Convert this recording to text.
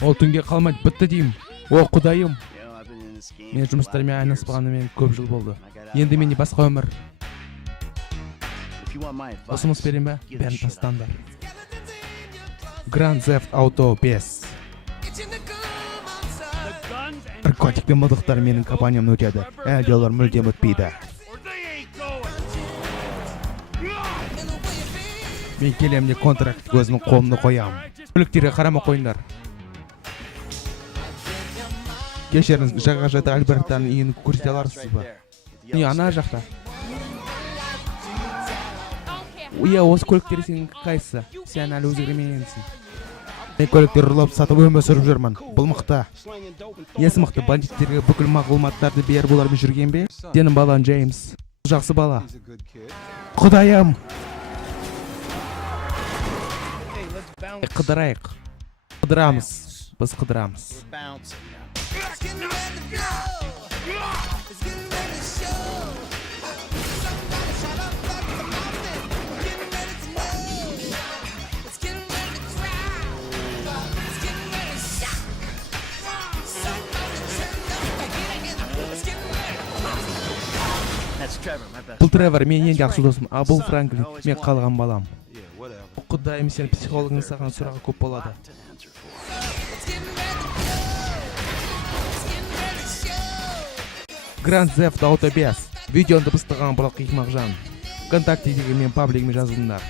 Ол түнге қалмайды, бітті деймін. О, құдайым. Мен жұмыстармен айналыспағанымен көп жыл болды. Енді менде басқа өмір. Ұсыныс берейін бе? Бәрін тастаңдар. Grand Theft Auto 5. Наркотик пен мылтықтар менің компаниямнан өтеді. Әлде олар мүлдем өтпейді. Мен келемде контракт өзімнің қолымды қоям. Көліктерге қарама қойыңдар. Кешіріңіз, жағажайда Альберттің үйін көрсете аларсыз ба? Не, ана жақта. Иә, осы көліктер сенің қайсысы? Сен әлі өзгермейсің. Мен көліктер ұрлап сатып өмір сүріп жүрмін. Бұл мықты. Есі мықты, бандиттерге бүкіл мағлұматтарды беріп олармен жүрген бе? Сенің балаң Джеймс. Жақсы бала. Құдайым. Қыдырайық. Қыдырамыз. Біз қыдырамыз. Бұл Тревор, мен ең жақсы досым, а бұл Франклин, мен қалған балам. Құдайым, сен психологың саған сұраға көп болады. Grand Theft Auto 5. Видеоны дыбыстаған бұл қиқмақ жан. Контактедегі мен паблигіме жазылдыңдар.